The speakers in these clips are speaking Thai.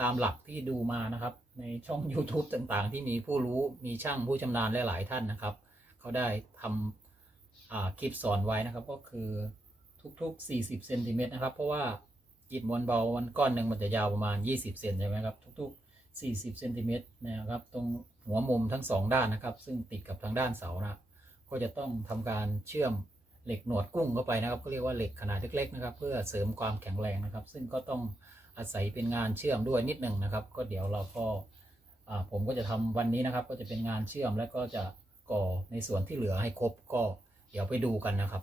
ตามหลักที่ดูมานะครับ ในช่อง YouTube ต่างๆ ที่มีผู้รู้มีช่างผู้ชำนาญหลาย ๆ ท่านนะครับ เขาได้ทำคลิปสอนไว้นะครับ ก็คือทุกๆ 40เซนติเมตรนะครับ เพราะว่าอิฐมวลเบามันก้อนหนึ่งมันจะยาวประมาณ 20เซนใช่ไหมครับ ทุก ๆ 40เซนติเมตรนะครับ ตรงหัวมุมทั้งสองด้านนะครับ ซึ่งติดกับทางด้านเสานะก็จะต้องทำการเชื่อมเหล็กหนวดกุ้งเข้าไปนะครับก็เรียกว่าเหล็กขนาดเล็กๆนะครับ เพื่อเสริมความแข็งแรงนะครับ ซึ่งก็ต้อง อาศัยเป็นงานเชื่อมด้วยนิดหนึ่งนะครับ ก็เดี๋ยวเราก็อ่าผมก็จะทำวันนี้นะครับ ก็จะเป็นงานเชื่อมแล้วก็จะก่อในส่วนที่เหลือให้ครบก็เดี๋ยวไปดูกันนะครับ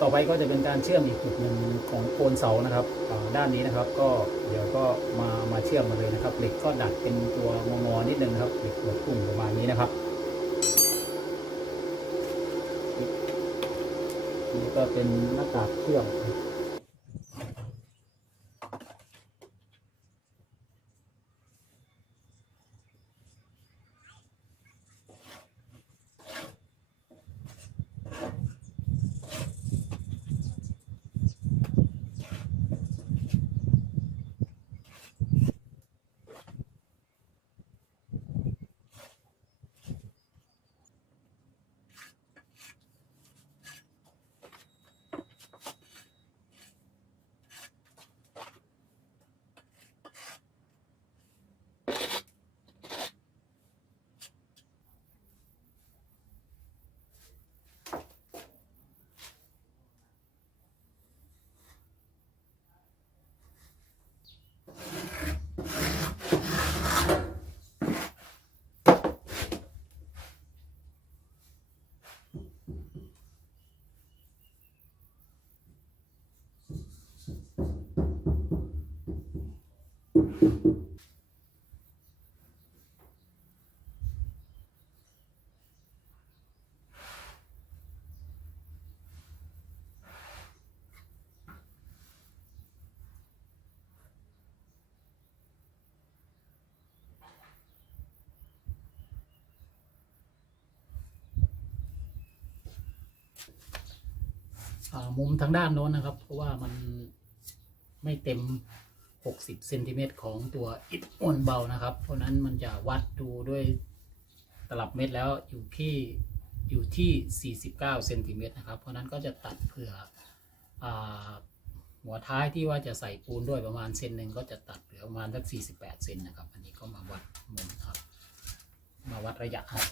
ต่อไปก็จะเป็นการเชื่อมอีกจุดหนึ่งของโคนเสานะครับด้านนี้นะครับ ก็เดี๋ยวก็มามาเชื่อมมาเลยนะครับเหล็กก็ดัดเป็นตัวงองอๆนิดนึงนะครับเหล็กหัวกุ่มประมาณนี้นะครับนี่ก็เป็นหน้ากากเชื่อม มุมทางด้านโน้นนะครับ เพราะว่ามันไม่เต็ม 60เซนติเมตรของตัวอิฐอ้วนเบานะครับ เพราะนั้นมันจะวัดดูด้วยตลับเมตรแล้วอยู่ที่อยู่ที่ 49เซนติเมตรนะครับ เพราะนั้นก็จะตัดเผื่ออหัวท้ายที่ว่าจะใส่ปูนด้วยประมาณเซนหนึ่งก็จะตัดเหลือประมาณสัก48เซนนะครับ อันนี้ก็มาวัดมุมครับ มาวัดระยะครับ